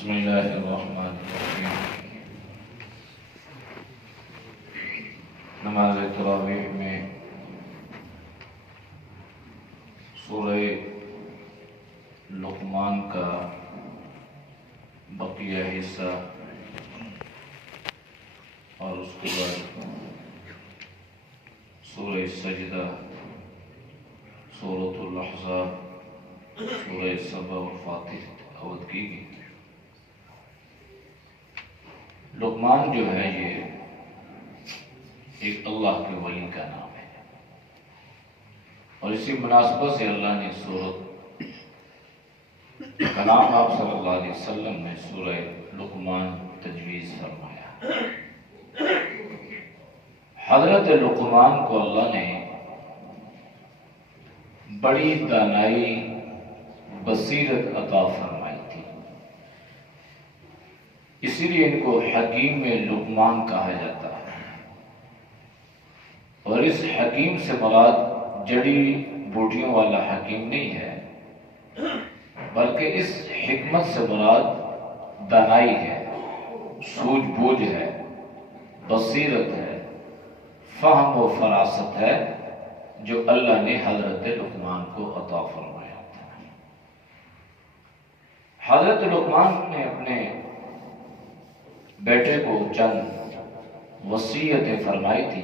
بسم اللہ الرحمن الرحیم۔ نماز تراویح میں سورہ لقمان کا بقیہ حصہ اور اس کے بعد سورہ سجدہ، سورۃ الاحزاب، سورہ سبا اور فاتح تلاوت کی گئی۔ لقمان جو ہے یہ ایک اللہ کے ولی کا نام ہے، اور اسی مناسبت سے اللہ نے سورۃ کا نام آپ صلی اللہ علیہ وسلم نے سورہ لقمان تجویز فرمایا۔ حضرت لقمان کو اللہ نے بڑی دانائی بصیرت عطا فرمائی تھی، اسی لیے ان کو حکیم لقمان کہا جاتا ہے۔ اور اس حکیم سے مراد جڑی بوٹیوں والا حکیم نہیں ہے، بلکہ اس حکمت سے مراد دانائی ہے، سوجھ بوجھ ہے، بصیرت ہے، فہم و فراست ہے، جو اللہ نے حضرت لقمان کو عطا فرمایا تھا۔ حضرت لقمان نے اپنے بیٹے کو چند وصیتیں فرمائی تھی،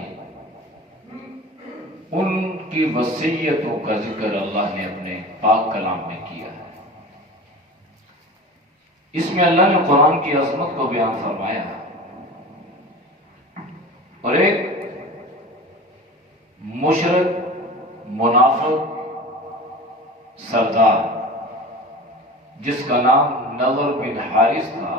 ان کی وصیتوں کا ذکر اللہ نے اپنے پاک کلام میں کیا ہے۔ اس میں اللہ نے قرآن کی عظمت کو بیان فرمایا، اور ایک مشرک منافق سردار جس کا نام نضر بن حارث تھا،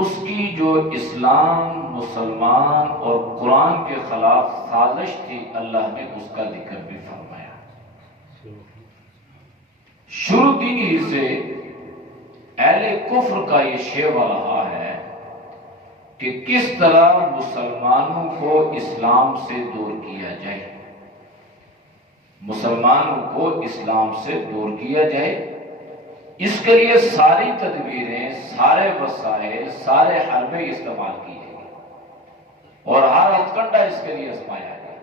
اس کی جو اسلام، مسلمان اور قرآن کے خلاف سازش تھی، اللہ نے اس کا ذکر بھی فرمایا۔ شروع دن ہی سے اہل کفر کا یہ شیوہ رہا ہے کہ کس طرح مسلمانوں کو اسلام سے دور کیا جائے، مسلمانوں کو اسلام سے دور کیا جائے۔ اس کے لیے ساری تدبیریں، سارے وسائل، سارے حربے استعمال کیے گئے، اور ہر ہتھکنڈا اس کے لیے آزمایا گیا۔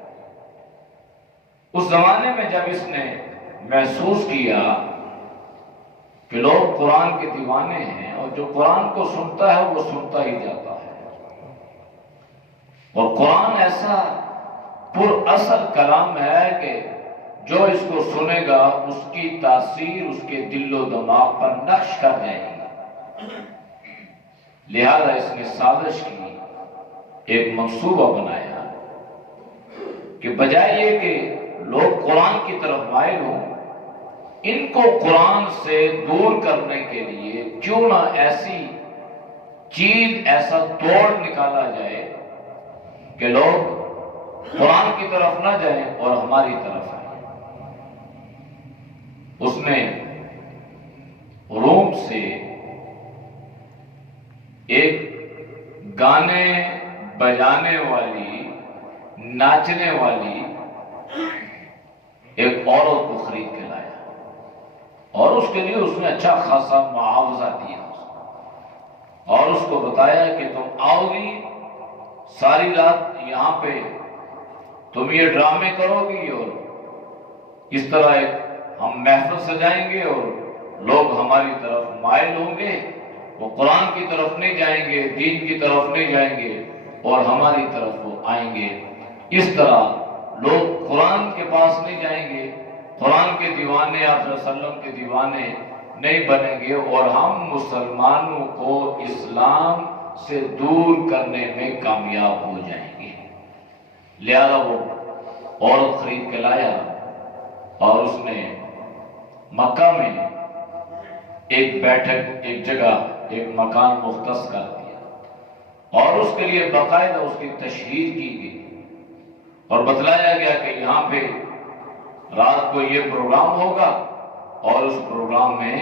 اس زمانے میں جب اس نے محسوس کیا کہ لوگ قرآن کے دیوانے ہیں، اور جو قرآن کو سنتا ہے وہ سنتا ہی جاتا ہے، اور قرآن ایسا پر اثر کلام ہے کہ جو اس کو سنے گا اس کی تاثیر اس کے دل و دماغ پر نقش کر جائے گی، لہذا اس نے سازش کی، ایک منصوبہ بنایا کہ بجائے یہ کہ لوگ قرآن کی طرف مائل ہوں، ان کو قرآن سے دور کرنے کے لیے کیوں نہ ایسی چیز، ایسا توڑ نکالا جائے کہ لوگ قرآن کی طرف نہ جائیں اور ہماری طرف آئیں۔ اس نے روم سے ایک گانے بجانے والی، ناچنے والی ایک عورت کو خرید کے لایا، اور اس کے لیے اس نے اچھا خاصا معاوضہ دیا، اور اس کو بتایا کہ تم آؤ گی، ساری رات یہاں پہ تم یہ ڈرامے کرو گی، اور اس طرح ایک ہم محفل سجائیں گے، اور لوگ ہماری طرف مائل ہوں گے، وہ قرآن کی طرف نہیں جائیں گے، دین کی طرف نہیں جائیں گے، اور ہماری طرف وہ آئیں گے۔ اس طرح لوگ قرآن کے پاس نہیں جائیں گے، قرآن کے دیوانے، آپ صلی اللہ علیہ وسلم کے دیوانے نہیں بنیں گے، اور ہم مسلمانوں کو اسلام سے دور کرنے میں کامیاب ہو جائیں گے۔ لہذا وہ عورت خرید کے لایا، اور اس نے مکہ میں ایک بیٹھک، ایک جگہ، ایک مکان مختص کر دیا، اور اس کے لیے باقاعدہ اس کی تشہیر کی گئی، اور بتلایا گیا کہ یہاں پہ رات کو یہ پروگرام ہوگا، اور اس پروگرام میں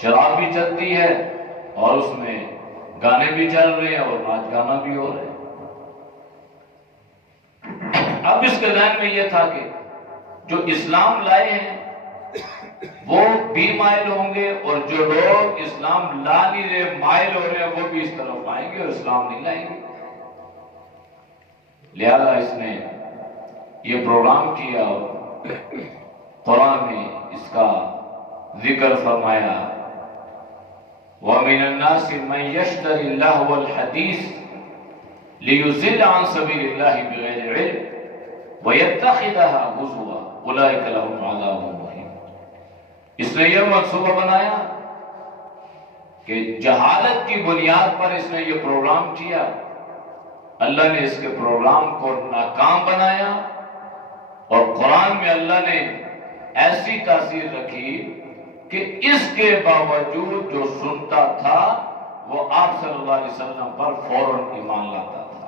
شراب بھی چلتی ہے، اور اس میں گانے بھی چل رہے ہیں، اور ناچ گانا بھی ہو رہے ہیں۔ اب اس کے ذہن میں یہ تھا کہ جو اسلام لائے ہیں وہ بھی مائل ہوں گے، اور جو لوگ اسلام لا نہیں رہے مائل ہو رہے ہیں وہ بھی اس طرف آئیں گے اور اسلام نہیں لائیں گے۔ لہذا اس نے یہ پروگرام کیا اور قرآن میں اس کا ذکر فرمایا، وَمِنَ النَّاسِ مَن يَشْتَرِي اللَّهْوَ الْحَدِيثَ لِيُضِلَّ عَن سَبِيلِ اللَّهِ بِغَيْرِ عِلْمٍ وَيَتَّخِذَهَا هُزُوًا أُولَٰئِكَ لَهُمْ عَذَابٌ مُّهِينٌ۔ اس نے یہ منصوبہ بنایا کہ جہالت کی بنیاد پر اس نے یہ پروگرام کیا، اللہ نے اس کے پروگرام کو ناکام بنایا، اور قرآن میں اللہ نے ایسی تاثیر رکھی کہ اس کے باوجود جو سنتا تھا وہ آپ صلی اللہ علیہ وسلم پر فوراً ایمان لاتا تھا،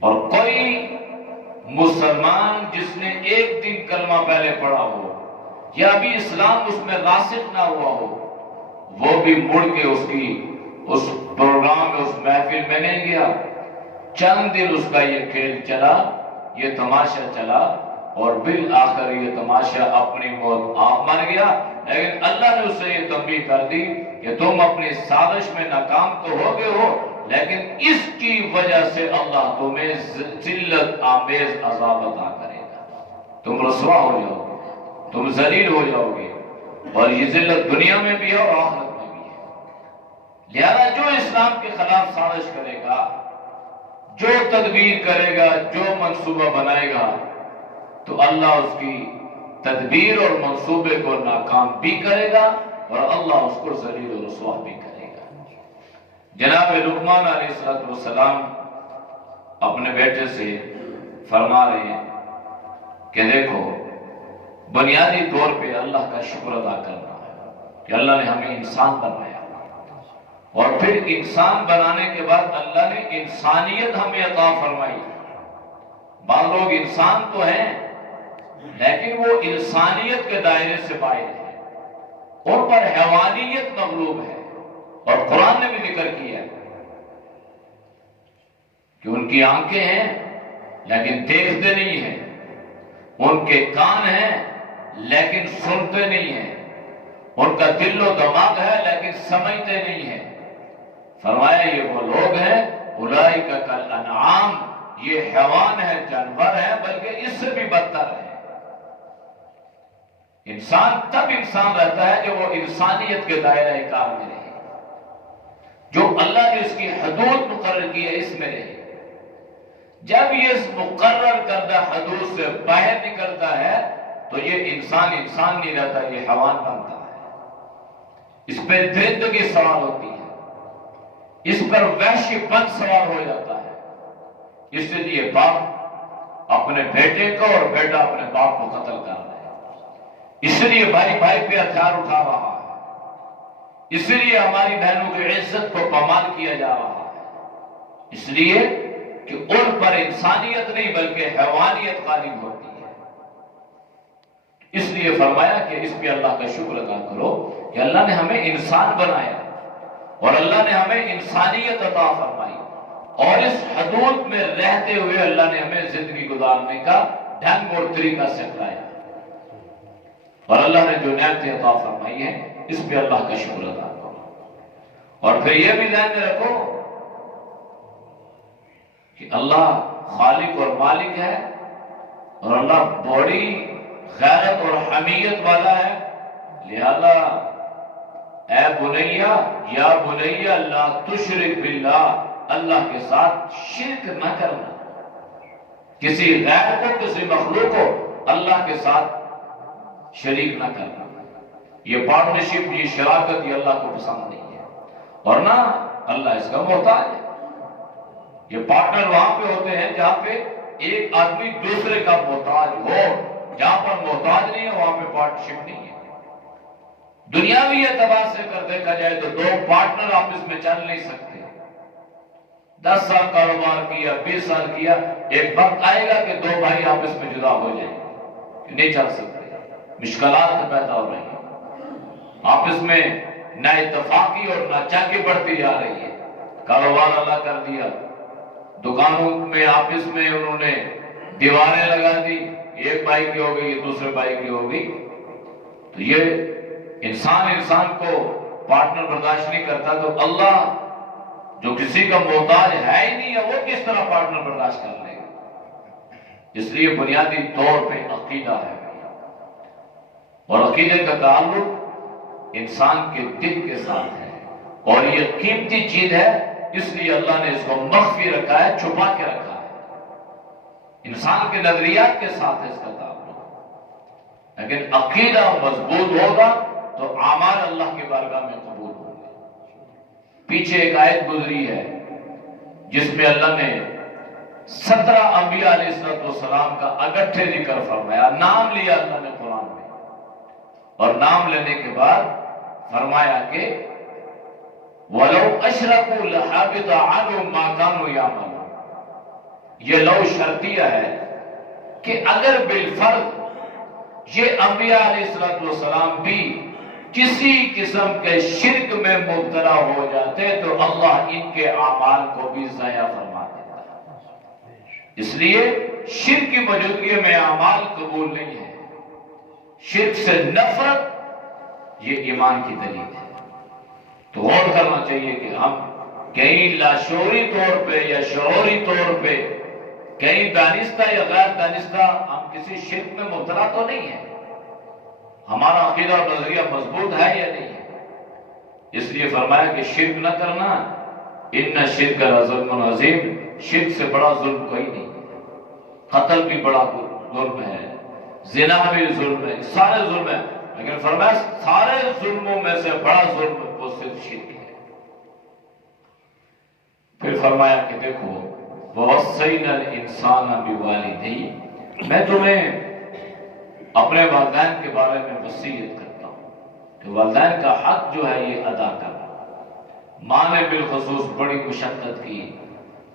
اور کوئی مسلمان جس نے ایک دن کلمہ پہلے پڑھا ہو یا ابھی اسلام اس میں راسخ نہ ہوا ہو، وہ بھی مڑ کے اس پروگرام میں اس محفل میں نہیں گیا۔ چند دن اس کا یہ کھیل چلا، یہ تماشا چلا، اور بالآخر یہ تماشا اپنی موت آپ مر گیا، لیکن اللہ نے اسے یہ تنبیہ کر دی کہ تم اپنی سازش میں ناکام تو ہو گئے ہو، لیکن اس کی وجہ سے اللہ تمہیں ذلت آمیز عذاب عطا کرے گا، تم رسوا ہو جاؤ گے، تم ذلیل ہو جاؤ گے، اور یہ ذلت دنیا میں بھی ہے اور آخرت میں بھی ہے۔ لہذا جو اسلام کے خلاف سازش کرے گا، جو تدبیر کرے گا، جو منصوبہ بنائے گا، تو اللہ اس کی تدبیر اور منصوبے کو ناکام بھی کرے گا، اور اللہ اس کو ذلیل و رسوا بھی کرے گا۔ جناب لقمان علیہ السلام اپنے بیٹے سے فرما رہے ہیں کہ دیکھو، بنیادی طور پہ اللہ کا شکر ادا کرنا ہے کہ اللہ نے ہمیں انسان بنایا، اور پھر انسان بنانے کے بعد اللہ نے انسانیت ہمیں عطا فرمائی۔ بعض لوگ انسان تو ہیں لیکن وہ انسانیت کے دائرے سے باہر ہے، ان پر حیوانیت مغلوب ہے، اور قرآن نے بھی ذکر کیا ہے کہ ان کی آنکھیں ہیں لیکن دیکھتے نہیں ہیں، ان کے کان ہیں لیکن سنتے نہیں ہیں، ان کا دل و دماغ ہے لیکن سمجھتے نہیں ہیں۔ فرمایا یہ وہ لوگ ہیں اولئک کالانعام، یہ حیوان ہے، جانور ہے، بلکہ اس سے بھی بدتر ہے۔ انسان تب انسان رہتا ہے کہ وہ انسانیت کے دائرہ کار میں رہے، جو اللہ نے اس کی حدود مقرر کی ہے اس میں رہے۔ جب یہ اس مقرر کردہ حدود سے باہر نکلتا ہے تو یہ انسان نہیں رہتا، یہ حیوان بنتا ہے، اس پہ درندگی سوار ہوتی ہے، اس پر وحشی پن سوار ہو جاتا ہے۔ اس لیے باپ اپنے بیٹے کو اور بیٹا اپنے باپ کو قتل کر رہا ہے، اس لیے بھائی پہ ہتھیار اٹھا رہا ہے، اس لیے ہماری بہنوں کی عزت کو پامال کیا جا رہا ہے، اس لیے کہ ان پر انسانیت نہیں بلکہ حیوانیت غالب ہوتی ہے۔ اس لیے فرمایا کہ اس پہ اللہ کا شکر ادا کرو کہ اللہ نے ہمیں انسان بنایا، اور اللہ نے ہمیں انسانیت عطا فرمائی، اور اس حدود میں رہتے ہوئے اللہ نے ہمیں زندگی گزارنے کا ڈھنگ اور طریقہ سکھلایا، اور اللہ نے جو نعمتیں عطا فرمائی ہیں اس پہ اللہ کا شکر ادا کرو۔ اور پھر یہ بھی ذہن میں رکھو کہ اللہ خالق اور مالک ہے، اور اللہ بڑی غیرت اور حمیت والا ہے، لہذا اے بنیا یا بنیا لا تشرک باللہ، اللہ کے ساتھ شرک نہ کرنا، کسی غیر کو، کسی مخلوق کو اللہ کے ساتھ شریک نہ کرنا۔ یہ پارٹنرشپ، یہ شراکت، یہ اللہ کو پسند نہیں ہے، اور نہ اللہ اس کا محتاج ہے۔ یہ پارٹنر وہاں پہ ہوتے ہیں جہاں پہ ایک آدمی دوسرے کا محتاج ہو، جہاں پر محتاج نہیں ہے وہاں پہ پارٹنرشپ نہیں ہے۔ دنیاوی اعتبار سے کر دیکھا جائے تو دو پارٹنر آپس میں چل نہیں سکتے، 10 سال کاروبار کیا، 20 سال کیا، ایک وقت آئے گا کہ دو بھائی آپس میں جدا ہو جائیں گے، نہیں چل سکتے، مشکلات پیدا ہو رہی ہیں، آپس میں نہ اتفاقی اور نہ چاکی بڑھتی جا رہی ہے، کاروبار الگ کر دیا، دکانوں میں آپس میں انہوں نے دیواریں لگا دی، ایک بھائی کی ہو گئی، یہ دوسرے بھائی کی ہو گئی، تو یہ انسان کو پارٹنر برداشت نہیں کرتا، تو اللہ جو کسی کا محتاج ہے ہی نہیں ہے وہ کس طرح پارٹنر برداشت کر لے گا؟ اس لیے بنیادی طور پہ عقیدہ ہے، اور عقیدے کا تعلق انسان کے دل کے ساتھ ہے، اور یہ قیمتی چیز ہے، اس لیے اللہ نے اس کو مخفی رکھا ہے، چھپا کے رکھا ہے۔ انسان کے نظریات کے ساتھ ہے اس کا تعلق، لیکن عقیدہ مضبوط ہوگا تو اعمال اللہ کی بارگاہ میں قبول ہوں گے۔ پیچھے ایک آیت گزری ہے جس میں اللہ نے 17 انبیاء علیہ السلام کا اکٹھے ذکر فرمایا، نام لیا اللہ نے قرآن میں، اور نام لینے کے بعد فرمایا کہ وَلَوْ أَشْرَكُوا لَحَبِطَ عَنْهُمْ مَا كَانُوا يَعْمَلُونَ۔ یہ لو شرطیہ ہے کہ اگر بالفرض یہ انبیاء علیہ السلام بھی کسی قسم کے شرک میں مبتلا ہو جاتے تو اللہ ان کے اعمال کو بھی ضائع فرما دیتا۔ اس لیے شرک کی موجودگی میں اعمال قبول نہیں ہے۔ شرک سے نفرت یہ ایمان کی دلیل ہے۔ تو غور کرنا چاہیے کہ ہم کہیں لاشعوری طور پہ یا شعوری طور پہ کہیں دانستہ یا غیر دانستہ ہم کسی شرک میں مبتلا تو نہیں ہے، ہمارا عقیدہ اور نظریہ مضبوط ہے یا نہیں ہے؟ اس لیے فرمایا کہ شرک نہ کرنا، ان الشرک لظلم عظیم، شرک سے بڑا ظلم کوئی نہیں ہے۔ قتل بھی بڑا ظلم ہے، زنا بھی ظلم ہے، سارے ظلم ہیں، لیکن فرمایا سارے ظلموں میں سے بڑا ظلم وہ صرف شرک ہے۔ پھر فرمایا کہ دیکھو وَوَصَّيْنَا الْإِنسَانَ بِوَالِدَيْهِ، میں تمہیں اپنے والدین کے بارے میں وصیت کرتا ہوں کہ والدین کا حق جو ہے یہ ادا کرنا۔ ماں نے بالخصوص بڑی مشقت کی،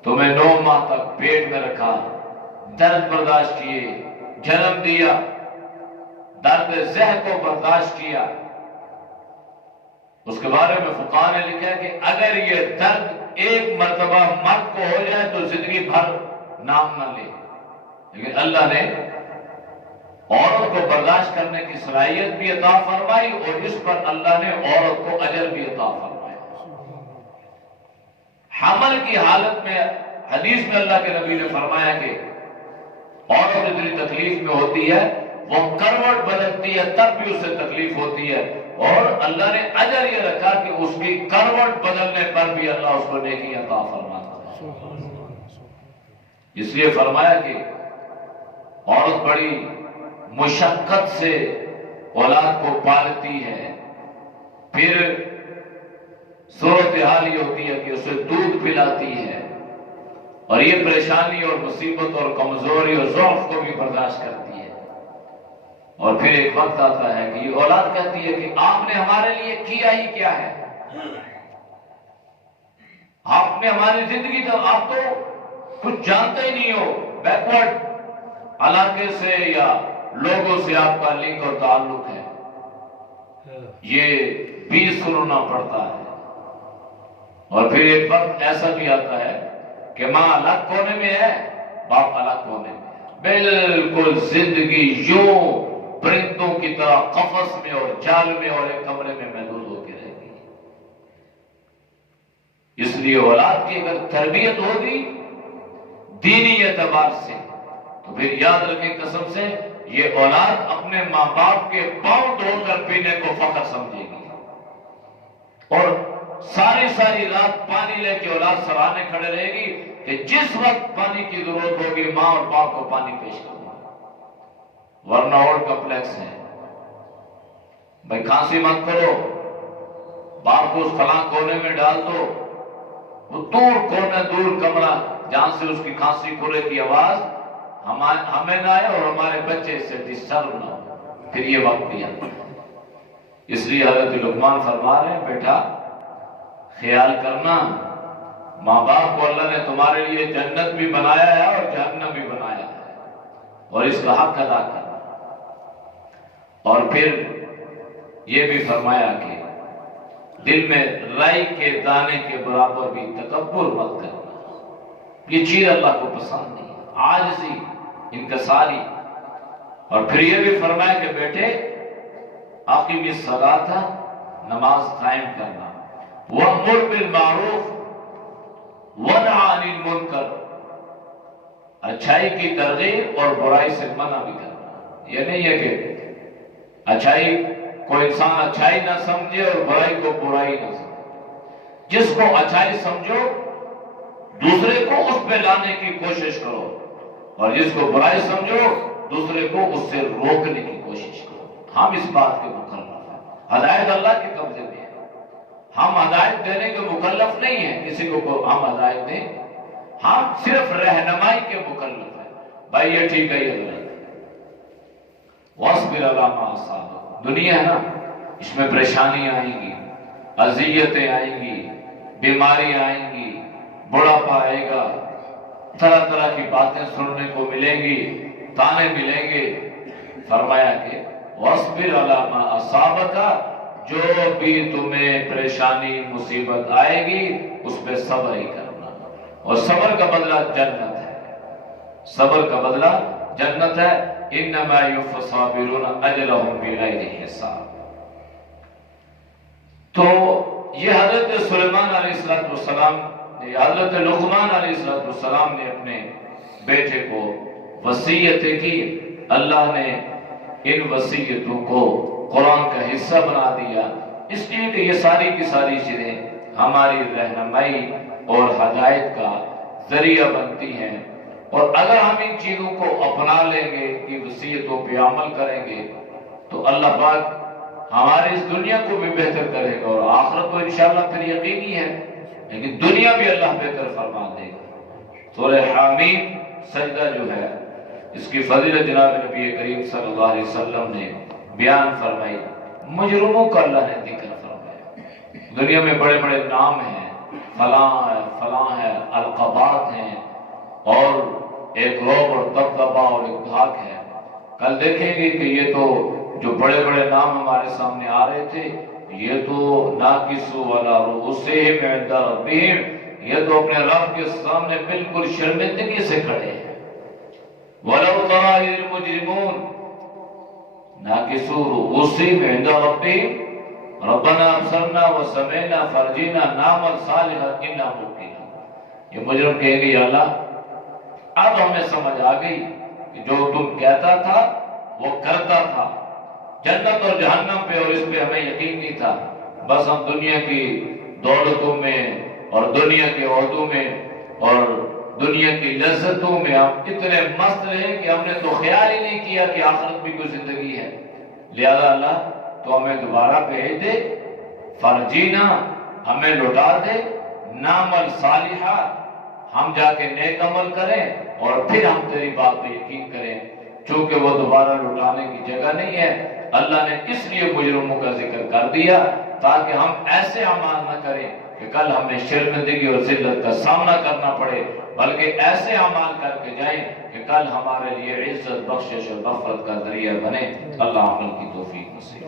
تمہیں 9 ماہ تک پیٹ میں رکھا، درد برداشت کیے، جنم دیا، درد ذہ کو برداشت کیا۔ اس کے بارے میں فقہاء نے لکھا کہ اگر یہ درد ایک مرتبہ مرد کو ہو جائے تو زندگی بھر نام نہ لے، لیکن اللہ نے عورت کو برداشت کرنے کی صلاحیت بھی عطا فرمائی، اور اس پر اللہ نے عورت کو اجر بھی عطا فرمایا۔ حمل کی حالت میں حدیث میں اللہ کے نبی نے فرمایا کہ عورت اتنی تکلیف میں ہوتی ہے، وہ کروٹ بدلتی ہے تب بھی اسے تکلیف ہوتی ہے، اور اللہ نے اجر یہ رکھا کہ اس کی کروٹ بدلنے پر بھی اللہ اس کو نیکی عطا فرماتا ہے۔ اس لیے فرمایا کہ عورت بڑی مشقت سے اولاد کو پالتی ہے، پھر صورتحال یہ ہوتی ہے کہ اسے دودھ پلاتی ہے، اور یہ پریشانی اور مصیبت اور کمزوری اور ضعف کو بھی برداشت کرتی ہے، اور پھر ایک وقت آتا ہے کہ یہ اولاد کہتی ہے کہ آپ نے ہمارے لیے کیا ہی کیا ہے، آپ نے ہماری زندگی تو آپ تو کچھ جانتے ہی نہیں ہو، بیکورڈ علاقے سے یا لوگوں سے آپ کا لنک اور تعلق ہے، یہ بھی سننا پڑتا ہے۔ اور پھر ایک وقت ایسا بھی آتا ہے کہ ماں الگ کونے میں ہے، باپ الگ کونے میں ہے، بالکل زندگی یوں پرندوں کی طرح قفس میں اور جال میں اور ایک کمرے میں محدود ہو کے رہ گئی۔ اس لیے اولاد کی اگر تربیت ہوگی دینی اعتبار سے تو پھر یاد رکھیں قسم سے یہ اولاد اپنے ماں باپ کے پاؤں دھو کر پینے کو فخر سمجھے گی، اور ساری رات پانی لے کے اولاد سراہنے کھڑے رہے گی کہ جس وقت پانی کی ضرورت ہوگی ماں اور باپ کو پانی پیش کرنا۔ ورنہ اور کمپلیکس ہے، بھائی کھانسی مت کرو، باپ کو اس فلاں کونے میں ڈال دو، وہ دور کونے دور کمرہ جہاں سے اس کی کھانسی کھلے کی آواز ہمیں نہ آئے اور ہمارے بچے سے ڈسٹرب نہ ہو، پھر یہ وقت بھی آتا ہے۔ اس لیے حضرت لقمان فرما رہے ہیں بیٹا خیال کرنا، ماں باپ کو اللہ نے تمہارے لیے جنت بھی بنایا ہے اور جہنم بھی بنایا ہے، اور اس کا حق ادا کرنا۔ اور پھر یہ بھی فرمایا کہ دل میں رائی کے دانے کے برابر بھی تکبر مت کرنا، یہ چیز اللہ کو پسند نہیں ہے۔ عاجزی، انکساری، اور پھر یہ بھی فرمایا کہ بیٹے اقیم الصلاۃ، نماز قائم کرنا، وامر بالمعروف ونہی عن المنکر، اچھائی کی ترغیب اور برائی سے منع بھی کرنا۔ یہ نہیں ہے کہ اچھائی کو انسان اچھائی نہ سمجھے اور برائی کو برائی نہ سمجھے۔ جس کو اچھائی سمجھو دوسرے کو اس پہ لانے کی کوشش کرو، اور جس کو برائی سمجھو دوسرے کو اس سے روکنے کی کوشش کرو۔ ہم اس بات کے مکلف ہیں، ہدایت اللہ کے قبضے میں ہے، ہم ہدایت دینے کے مکلف نہیں ہیں کسی کو ہم ہدایت دیں، ہم صرف رہنمائی کے مکلف ہیں، بھائی یہ ٹھیک ہے یہ غلط ہے۔ وَاصْبِرْ عَلَىٰ مَا أَصَابَكَ، دنیا ہے نا، اس میں پریشانیاں آئیں گی، اذیتیں آئیں گی، بیماریاں آئیں گی، بڑھاپا آئے گا، طرح طرح کی باتیں سننے کو ملیں گی، تانے ملیں گے۔ فرمایا کہ وَاصْبِرْ عَلَىٰ مَا أَصَابَكَ، جو بھی تمہیں پریشانی مصیبت آئے گی اس پہ صبر ہی کرنا، اور صبر کا بدلہ جنت ہے، صبر کا بدلہ جنت ہے۔ انما يوفى الصابرون اجرهم بغیر حساب۔ تو یہ حضرت سلیمان علیہ السلام، حضرت لقمان علیہ السلام نے اپنے بیٹے کو وصیتیں کی، اللہ نے ان وصیتوں کو قرآن کا حصہ بنا دیا، اس لیے کہ یہ ساری کی ساری چیزیں ہماری رہنمائی اور ہدایت کا ذریعہ بنتی ہیں، اور اگر ہم ان چیزوں کو اپنا لیں گے، کہ وصیتوں پہ عمل کریں گے، تو اللہ پاک ہماری اس دنیا کو بھی بہتر کرے گا، اور آخرت تو انشاءاللہ پھر یقینی ہے، لیکن دنیا بھی اللہ بہتر فرما دے گا۔ سورہ حامیم سجدہ جو ہے، اس کی فضیلت جناب نبی کریم صلی اللہ علیہ وسلم نے بیان فرمائی، مجرموں کا اللہ نے ذکر فرمایا۔ دنیا میں بڑے بڑے نام ہیں، فلاں ہے فلاں ہے، القابات ہیں، اور ایک روب اور دبدبا اور ایک دھاک ہے۔ کل دیکھیں گے کہ یہ تو جو بڑے بڑے نام ہمارے سامنے آ رہے تھے، یہ تو ناقصوا ولا رؤوسہم عند ربہم، یہ تو اپنے رب کے سامنے بالکل شرمندگی سے کھڑے ہیں۔ وَلَوْ تَرَىٰ إِذِ الْمُجْرِمُونَ ناقصوا رؤوسہم عند ربہم ربنا ابصرنا وسمعنا فارجعنا نعمل صالحا انا موقنون۔ یہ مجرم کہیں گے یا اللہ اب ہمیں سمجھ آ گئی کہ جو تم کہتا تھا وہ کرتا تھا، جنت اور جہنم پہ اور اس پہ ہمیں یقین نہیں تھا، بس ہم دنیا کی دولتوں میں اور دنیا کے عہدوں میں اور دنیا کی لذتوں میں ہم اتنے مست رہے کہ ہم نے تو خیال ہی نہیں کیا کہ آخرت بھی کوئی زندگی ہے۔ لہذا اللہ تو ہمیں دوبارہ بھیج دے، فرجینا ہمیں لوٹا دے، نعمل صالحہ ہم جا کے نیک عمل کریں اور پھر ہم تیری بات پہ یقین کریں، چونکہ وہ دوبارہ لوٹانے کی جگہ نہیں ہے۔ اللہ نے اس لیے مجرموں کا ذکر کر دیا تاکہ ہم ایسے اعمال نہ کریں کہ کل ہمیں شرمندگی اور ذلت کا سامنا کرنا پڑے، بلکہ ایسے اعمال کر کے جائیں کہ کل ہمارے لیے عزت، بخشش اور مغفرت کا ذریعہ بنے۔ اللہ عمل کی توفیق نصیب